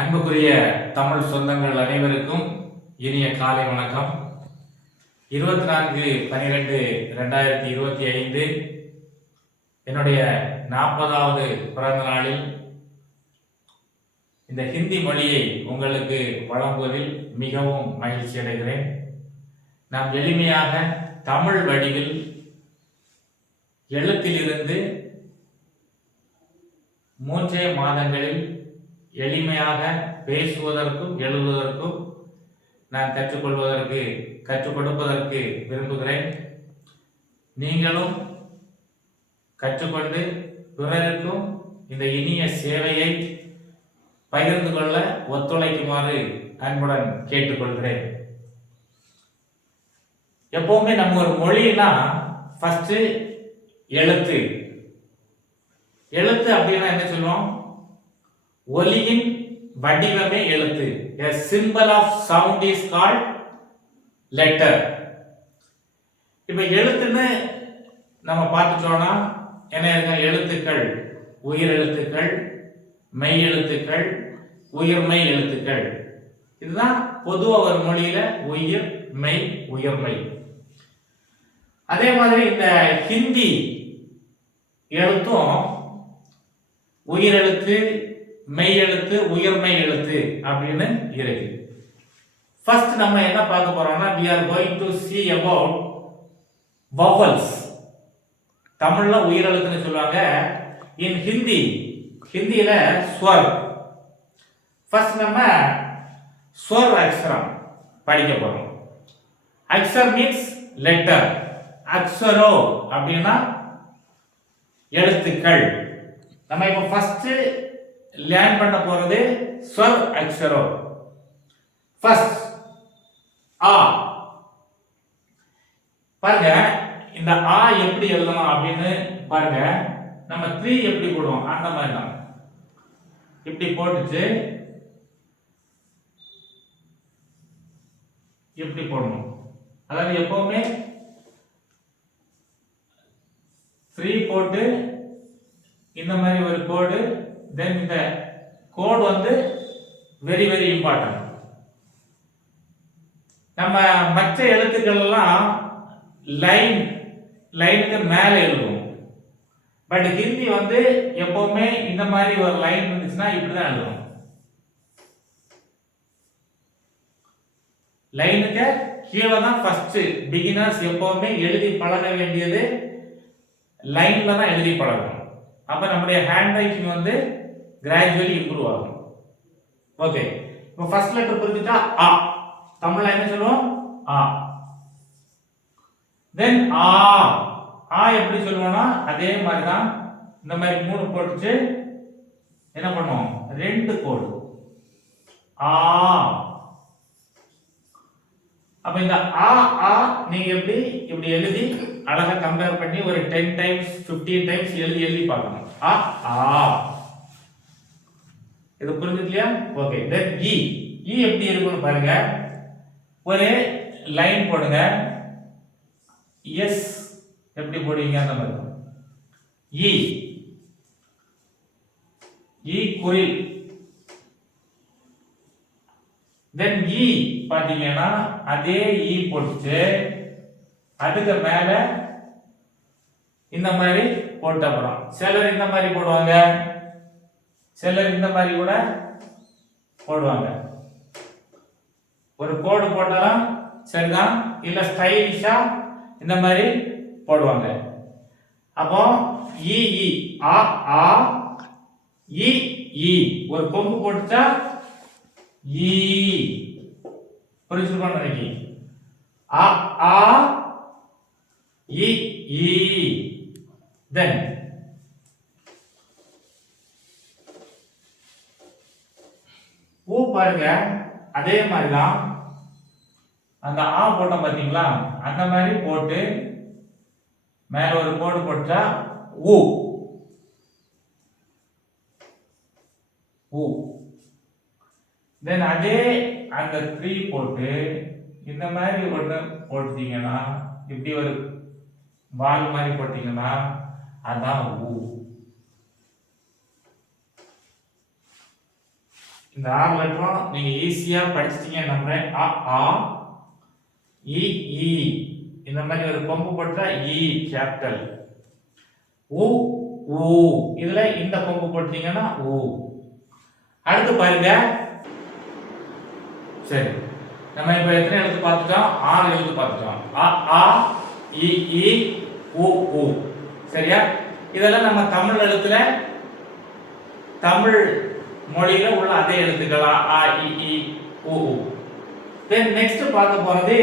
அன்புக்குரிய தமிழ் சொந்தங்கள் அனைவருக்கும் இனிய காலை வணக்கம். இருபத்தி நான்கு பனிரெண்டு ரெண்டாயிரத்தி இருபத்தி ஐந்து என்னுடைய நாற்பதாவது பிறந்த நாளில் இந்த ஹிந்தி மொழியை உங்களுக்கு வழங்குவதில் மிகவும் மகிழ்ச்சி அடைகிறேன். நாம் எளிமையாக தமிழ் வடிவில் எழுத்திலிருந்து மூன்றே மாதங்களில் எளிமையாக பேசுவதற்கும் எழுதுவதற்கும் நான் கற்றுக்கொள்வதற்கு கற்றுக் கொடுப்பதற்கு விரும்புகிறேன். நீங்களும் கற்றுக்கொண்டு பிறருக்கும் இந்த இனிய சேவையை பகிர்ந்து கொள்ள ஒத்துழைக்குமாறு அன்புடன் கேட்டுக்கொள்கிறேன். எப்பவுமே நம்ம ஒரு மொழினா ஃபர்ஸ்ட் எழுத்து. எழுத்து அப்படின்னா என்ன சொல்லுவோம்? ஒலியின் வடிவமே எழுத்து. A symbol of sound is called letter. இப்ப எழுத்துன்னு நம்ம பார்த்துட்டோம்னா என்ன இருக்க எழுத்துக்கள். உயிர் எழுத்துக்கள் மெய் எழுத்துக்கள் உயிர்மெய் எழுத்துக்கள். இதுதான் பொதுவாக ஒரு மொழியில உயிர் மெய் உயர்மை அதே மாதிரி இந்த ஹிந்தி எழுத்தும் உயிரெழுத்து மெய் எழுத்து உயர்மெய் எழுத்து அப்படின்னு இருக்கு. ஃபர்ஸ்ட் நம்ம என்ன பார்க்க போறோம்னா we are going to see about vowels தமிழ்ல உயிரெழுத்துன்னு சொல்லுவாங்க. இன் ஹிந்தி ஹிந்தியில ஸ்வர். ஃபர்ஸ்ட் நம்ம ஸ்வர் அக்ஷரம் படிக்க போறோம். அக்ஷர் மீன்ஸ் லெட்டர் அக்ஷரோ அப்படின்னா எழுத்துக்கள். நம்ம இப்போ ஃபர்ஸ்ட் லேர்ன் பண்ண போறது ஸ்வர் அக்ஷரம். ஃபர்ஸ்ட் ஆ. பாருங்க இந்த ஆ எப்படி எழுதலாம் அப்படின்னு பாருங்க. நம்ம த்ரீ எப்படி போடுவோம்? அந்த மாதிரி தான். இப்படி போட்டுச்சு. இப்படி போடணும். அதாவது எப்பவுமே த்ரீ போட்டு இந்த மாதிரி ஒரு கோடு தென் இந்த கோடு வந்து வெரி வெரி இம்பார்ட்டன்ட் நம்ம மற்ற எழுத்துக்கள் எல்லாம் லைன் லைனுக்கு மேலே எழுதுவோம். பட் ஹிந்தி வந்து எப்பவுமே இந்த மாதிரி ஒரு லைன் இருந்துச்சுன்னா இப்படி தான் எழுதுவோம். லைனுக்கு கீழே தான் ஃபர்ஸ்ட் பிகினர்ஸ் எப்பவுமே எழுதி பழக வேண்டியது லைன்ல தான் எழுதி பழகணும். அப்ப நம்முடைய ஹேண்ட் ரைட்டிங் வந்து கிராஜுவலி இம்ப்ரூவ் ஆகும். ஓகே இப்போ ஃபர்ஸ்ட் லெட்டர் புரிஞ்சுட்டா ஆ. தமிழ்ல என்ன சொல்லுவோம்? ஆ. தென் ஆ. ஆ எப்படி சொல்லுவோம்னா அதே மாதிரி தான் இந்த மாதிரி மூணு போட்டுச்சு. என்ன பண்ணுவோம்? ரெண்டு கோடு. ஆ. அப்ப இந்த ஆ ஆ நீங்க எப்படி இப்படி எழுதி அழகா கம்பேர் பண்ணி ஒரு டென் டைம்ஸ் 15 டைம்ஸ் எழுதி எழுதி பார்க்கணும். ஆ ஆ. இது புரிஞ்சுது இல்லையா? ஓகே தென் இ இ எப்படி இருக்கும்னு பாருங்க. ஒரு லைன் போடுங்க. எஸ் எப்படி போடுவீங்க? அந்த மாதிரி. இ இ குரில். தென் இ e பார்த்தீங்கன்னா அதே இ போட்டு அதுக்கு மேல இந்த மாதிரி போட்ட சிலர் இந்த மாதிரி போடுவாங்க. சிலர் இந்த மாதிரி கூட போடுவாங்க. ஒரு கோடு போட்டாலும் சரிதான் இல்ல ஸ்டைலிஷா இந்த மாதிரி போடுவாங்க. அப்போ இஇ ஆ ஆ இ இ. ஒரு கொம்பு போட்டுச்சா இ. புரிஞ்சுக்கணும் நினைக்கிறேன் ஆ ஆ இ தென் பூ பாருங்க அதே மாதிரி தான் அந்த ஆ போட்டோம் பார்த்தீங்களா அந்த மாதிரி போட்டு மேல ஒரு கோடு போட்டா ஊ. ஊ. தென் அதே அந்த த்ரீ போட்டு இந்த மாதிரி ஒன்று போட்டீங்கன்னா இப்படி ஒரு வால் மாதிரி போட்டீங்கன்னா அதான் ஊ. இந்த ஆறு லெட்டரும் நீங்கள் ஈஸியாக படிச்சிட்டிங்க நம்புறேன். அ ஆ இ இ. இந்த மாதிரி ஒரு கொம்பு போட்டா இ கேபிட்டல் உ ஊ இதில் இந்த கொம்பு போட்டீங்கன்னா ஊ அடுத்து பாருங்க. சரி. நம்ம இப்போ எத்தனை எழுத்து பார்த்துட்டோம்? ஆறு எழுத்து பார்த்துட்டோம். அ ஆ இ இ உ ஊ சரியா? இதெல்லாம் நம்ம தமிழ் எழுத்துல தமிழ் மொழியில உள்ள அதே எழுத்துக்கள் ஆ இ இ உ ஊ தென் நெக்ஸ்ட் பார்க்க போறது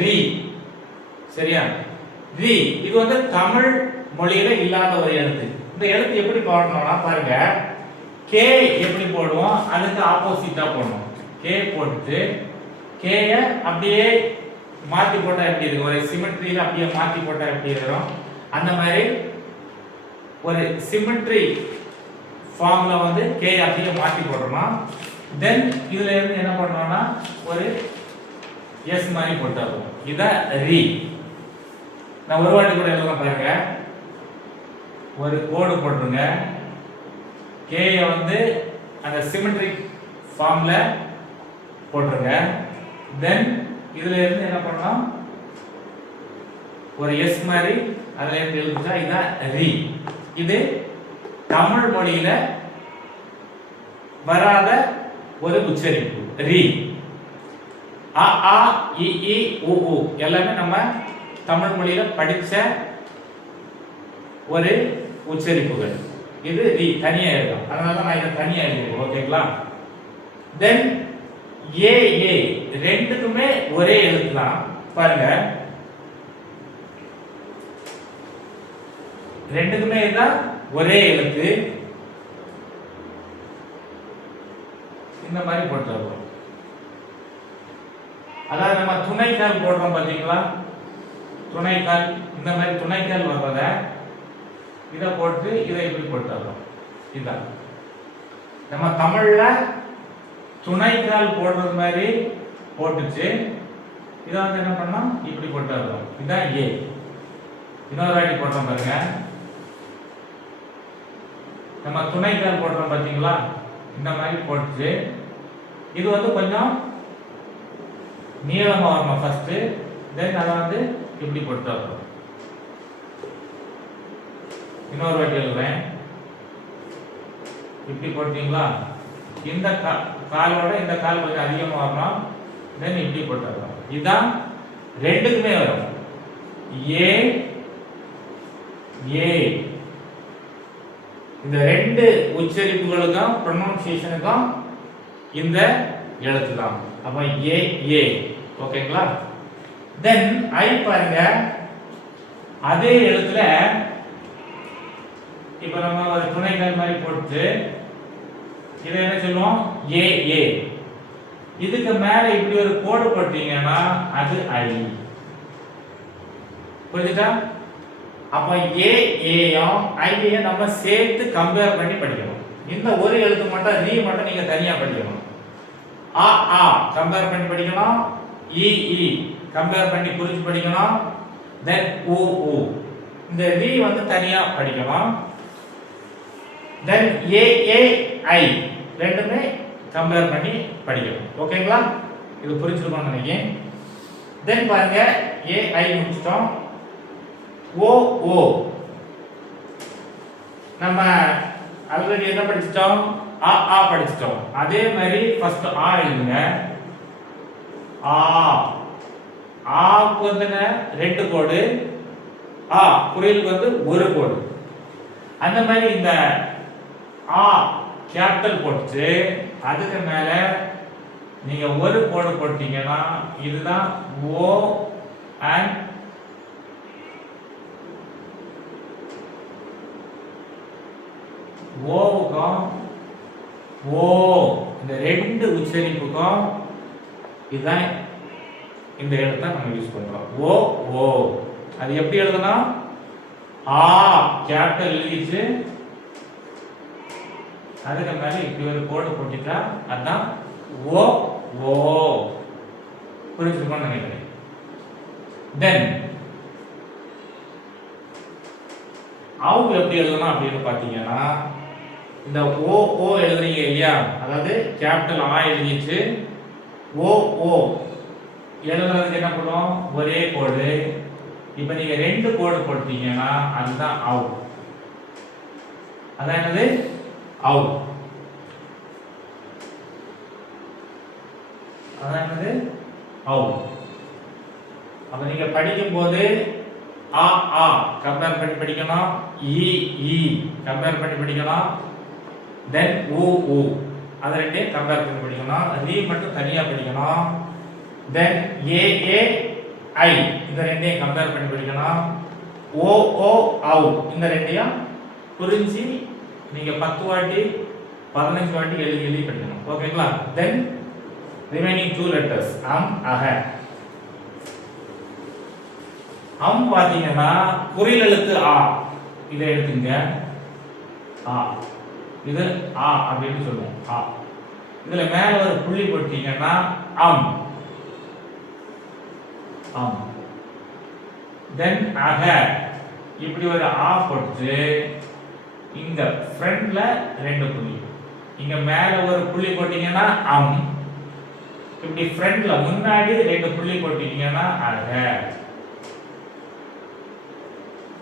ரி. சரியா? ரி. இது வந்து தமிழ் மொழியில இல்லாத ஒரு எழுத்து. இந்த எழுத்து எப்படி போடணும்னா பாருங்க. கே எப்படி போடுவோம்? அதுக்கு ஆப்போசிட்டா போடணும். கே போட்டு கேய அப்படியே மாத்தி போட்டா எப்படி இருக்கும்? ஒரு சிமெட்ரியில அப்படியே மாத்தி போட்டா எப்படி இருக்கும்? அந்த மாதிரி ஒரு சிமெட்ரி ஃபார்ம்ல வந்து கே அப்படியே மாற்றி போடுறோமா? தென் இதுல இருந்து என்ன பண்ணுறோம்னா ஒரு எஸ் மாதிரி போட்டுருவோம் இதான் ரீ நான் ஒரு வாட்டி கூட எழுதலாம் பாருங்க. ஒரு கோடு போட்டுருங்க. கேயை வந்து அந்த சிமெட்ரிக் ஃபார்மில் போட்டுருங்க. தென் இதுல இருந்து என்ன பண்ணலாம் ஒரு எஸ் மாதிரி அதுல இருந்து எழுதிட்டா இதான் ரீ இது தமிழ் மொழியில வராத ஒரு உச்சரிப்பு. ரி. அ ஆ இ இ உ உ. எல்லாமே நம்ம தமிழ் மொழியில படிச்ச ஒரு உச்சரிப்புகள். இது ரி தனியா எழுதும் அதனால தான் நான் இதை தனியா எழுதுவோம் ஓகேங்களா தென் ஏ ஏ ரெண்டுக்குமே ஒரே எழுத்து தான். பாருங்க. ரெண்டுக்குமே இருந்தால் ஒரே எழுத்து. இந்த மாதிரி போட்டுருவோம். அதாவது நம்ம துணைக்கால் போடுறோம் பார்த்தீங்களா துணைக்கால் இந்த மாதிரி துணைக்கால் வர்றத இதை போட்டு இதை இப்படி போட்டுறோம். இதான் நம்ம தமிழ்ல துணைக்கால் போடுறது மாதிரி போட்டுச்சு. இதை வந்து என்ன பண்ணோம்? இப்படி போட்டுறோம். இதான் ஏ இன்னொரு வாட்டி போடுறோம் பாருங்க. நம்ம துணைக்கால் போடுறோம் பார்த்தீங்களா இந்த மாதிரி போட்டுச்சு இது வந்து கொஞ்சம் நீளமாக வரணும் ஃபஸ்ட்டு தென் அதை வந்து இப்படி போட்டு வரணும். இன்னொரு வாட்டி எழுதுறேன். இப்படி போட்டீங்களா? இந்த கா- காலோட இந்த கால் கொஞ்சம் அதிகமாக வரணும். தென் இப்படி போட்டு வரணும். இதுதான் ரெண்டுக்குமே வரும். ஏ ஏ இந்த ரெண்டு உச்சரிப்புகளுக்கும் ப்ரொனவுன்சியேஷனுக்கும் இந்த எழுத்து தான் அப்ப ஏ ஏ ஓகேங்களா தென் ஐ பாருங்க. அதே எழுத்துல இப்ப நம்ம ஒரு துணைகள் மாதிரி போட்டு இதை என்ன சொல்லுவோம்? ஏ ஏ இதுக்கு மேல இப்படி ஒரு கோடு போட்டீங்கன்னா அது ஐ புரிஞ்சுட்டா அப்போ ஏ ஏயும் ஐயையும் நம்ம சேர்த்து கம்பேர் பண்ணி படிக்கணும். இந்த ஒரு எழுத்து மட்டும் நீ மட்டும் நீங்க தனியா படிக்கணும். ஆ ஆ கம்பேர் பண்ணி படிக்கணும். இ இ கம்பேர் பண்ணி புரிஞ்சு படிக்கணும். தென் ஊ ஊ இந்த ரி வந்து தனியா படிக்கணும். தென் ஏ ஏ ஐ ரெண்டுமே கம்பேர் பண்ணி படிக்கணும். ஓகேங்களா இது புரிஞ்சிருக்கும்னு நினைக்கிறேன். தென் பாருங்க ஏ ஐ முடிச்சிட்டோம். ஓ ஓ. நம்ம ஆல்ரெடி என்ன படிச்சிட்டோம்? ஆ ஆ படிச்சிட்டோம். அதே மாதிரி ஃபர்ஸ்ட் ஆ எழுதுங்க. ஆ. ஆக்கு வந்து ரெண்டு கோடு. ஆ குரிலுக்கு வந்து ஒரு கோடு. அந்த மாதிரி இந்த ஆ கேபிட்டல் போட்டுச்சு. அதுக்கு மேல நீங்க ஒரு கோடு போட்டீங்கன்னா இதுதான் ஓ அண்ட் ஓவுக்கும் ஓ இந்த ரெண்டு உச்சரிப்புக்கும் இதுதான் இந்த எழுத்தை நம்ம யூஸ் பண்றோம். ஓ ஓ. அது எப்படி எழுதணும் ஆ கேபிட்டல் எழுதிச்சு. அதுக்கு மேல இப்படி ஒரு கோடு போட்டுட்டா அதுதான் ஓ ஓ. புரிஞ்சுக்கணும்னு நினைக்கிறேன். தென் அவங்க எப்படி எழுதணும் அப்படின்னு பார்த்தீங்கன்னா இந்த ஓ ஓ எழுதுறீங்க இல்லையா? அதாவது கேபிட்டல் ஆ எழுதிட்டு ஓ ஓ எழுதுறதுக்கு என்ன பண்ணுவோம் ஒரே கோடு இப்போ நீங்க ரெண்டு கோடு போட்டீங்கன்னா அதுதான் அவுட் அதான் என்னது? அவுட் அதான் என்னது? அவுட் அப்ப நீங்க படிக்கும்போது ஆ ஆ கம்பேர் பண்ணி படிக்கலாம் இ e, இ e, கம்பேர் பண்ணி படிக்கலாம் தென் ஓஓ அதை ரெண்டே ரெண்டையும் கம்பேர் பண்ணி படிக்கணும். ரீ மட்டும் தனியாக படிக்கணும். தென் ஏஏஐ ஐ இந்த ரெண்டையும் கம்பேர் பண்ணி படிக்கணும். ஓ ஓ அவு இந்த ரெண்டையும் புரிஞ்சு நீங்கள் பத்து வாட்டி பதினஞ்சு வாட்டி எழுதி எழுதி படிக்கணும். ஓகேங்களா தென் ரிமைனிங் டூ லெட்டர்ஸ் அம் அக. அம் பார்த்தீங்கன்னா குறில் எழுத்து ஆ. இதை எடுத்துங்க ஆ. இது ஆ அப்படின்னு சொல்லுவோம். ஆ. இதுல மேல ஒரு புள்ளி போட்டீங்கன்னா அம். அம். தென் அக. இப்படி ஒரு ஆ போட்டு இங்க ஃப்ரண்ட்ல ரெண்டு புள்ளி. இங்க மேல ஒரு புள்ளி போட்டீங்கன்னா அம். இப்படி ஃப்ரண்ட்ல முன்னாடி ரெண்டு புள்ளி போட்டீங்கன்னா அக.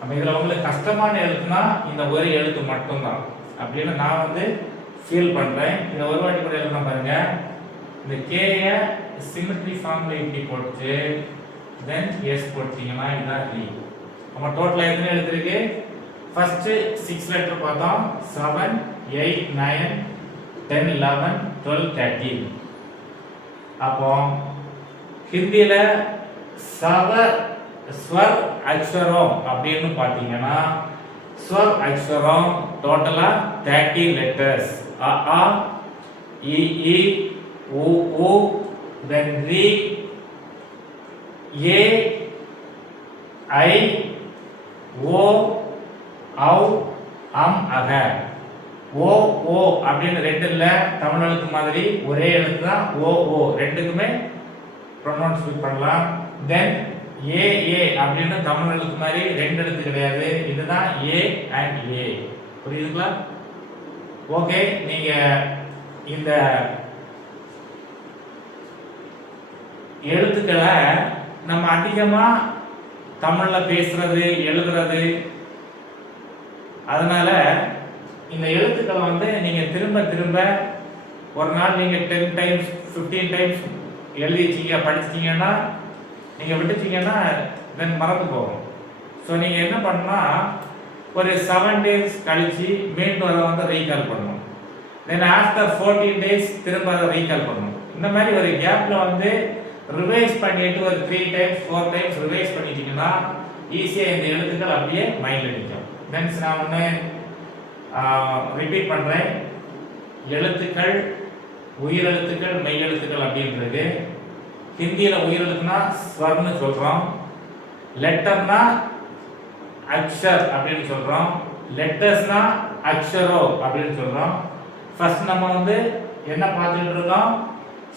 அப்ப இதுல உங்களுக்கு கஷ்டமான எழுத்துனா இந்த ஒரு எழுத்து மட்டும்தான். அப்படின்னு நான் வந்து ஃபீல் பண்ணுறேன் இந்த ஒரு வாட்டி கூட எழுதுனா பாருங்க. இந்த கேயை சிமெட்ரி ஃபார்மில் இப்படி போட்டு தென் எஸ் போட்டிங்கன்னா இதான் ரீ நம்ம டோட்டலாக எத்தனை எழுத்து ஃபஸ்ட்டு சிக்ஸ் லெட்டர் பார்த்தோம். Seven eight nine ten eleven twelve thirteen அப்போ ஹிந்தியில் சவ ஸ்வர் அக்ஷரம் அப்படின்னு பார்த்தீங்கன்னா ஸ்வர் அக்ஷரம் டோட்டலா தேர்ட்டி லெட்டர்ஸ் அ ஆ இ இ உ உ தென் ரி ஏ ஐ ஓ ஔ அம் அக. ஓ ஓ அப்படின்னு ரெண்டு இல்லை தமிழ் எழுத்து மாதிரி ஒரே எழுத்து தான் ஓ ஓ. ரெண்டுக்குமே ப்ரொனவுன்ஸ் பண்ணலாம். தென் ஏ ஏ அப்படின்னு தமிழ் எழுத்து மாதிரி ரெண்டு எழுத்து கிடையாது. இதுதான் ஏ அண்ட் ஏ புரியுதுங்களா? ஓகே நீங்க இந்த எழுத்துக்களை நம்ம அதிகமா தமிழ்ல பேசுறது எழுதுறது அதனால இந்த எழுத்துக்களை வந்து நீங்க திரும்ப திரும்ப ஒரு நாள் நீங்க டென் டைம்ஸ் ஃபிஃப்டீன் டைம்ஸ் எழுதிட்டீங்க படிச்சிட்டீங்கன்னா நீங்க விட்டுச்சிங்கன்னா தென் மறந்து போகும். ஸோ நீங்க என்ன பண்ணா ஒரு செவன் டேஸ் கழிச்சு மீண்டும் அதை வந்து ரீகால் பண்ணணும். தென் ஆஃப்டர் ஃபோர்டீன் டேஸ் திரும்ப அதை ரீகால் பண்ணணும். இந்த மாதிரி ஒரு கேப்பில் வந்து ரிவைஸ் பண்ணிட்டு ஒரு three times four times revise பண்ணிட்டீங்கன்னா ஈஸியாக இந்த எழுத்துக்கள் அப்படியே மைண்டில் நிற்கும் தென்ஸ் நான் ஒன்று ரிப்பீட் பண்ணுறேன் எழுத்துக்கள் உயிரெழுத்துக்கள் மெய்யெழுத்துக்கள் அப்படின்றது. ஹிந்தியில் உயிரெழுத்துனா ஸ்வர்னு சொல்கிறோம் லெட்டர்னா அக்ஷர் அப்படின்னு சொல்கிறோம் லெட்டர்ஸ்னா அக்ஷரோ அப்படின்னு சொல்கிறோம் ஃபர்ஸ்ட் நம்ம வந்து என்ன பார்த்துட்டு இருக்கோம்?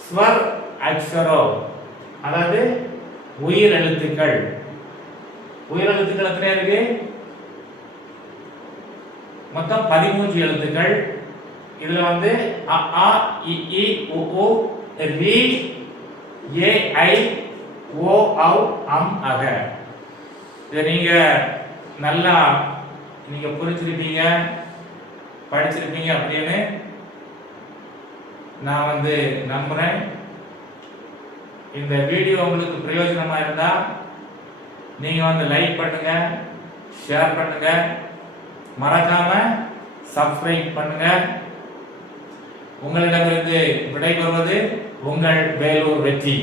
ஸ்வர் அக்ஷரோ. அதாவது உயிர் எழுத்துக்கள். உயிர் எழுத்துக்கள் எத்தனை இருக்கு? மொத்தம் பதிமூன்று எழுத்துக்கள். இதுல வந்து அ ஆ இ இ உ உ ரி ஏ ஐ ஓ அவ் அம் அக. இதை நீங்கள் நல்லா நீங்க புரிஞ்சிருப்பீங்க படிச்சிருப்பீங்க அப்படின்னு நான் வந்து நம்புறேன். இந்த வீடியோ உங்களுக்கு பிரயோஜனமா இருந்தா நீங்க வந்து லைக் பண்ணுங்க ஷேர் பண்ணுங்க. மறக்காம சப்ஸ்கிரைப் பண்ணுங்க. உங்களிடமிருந்து விடைபெறுவது உங்கள் வேலூர் வெற்றி.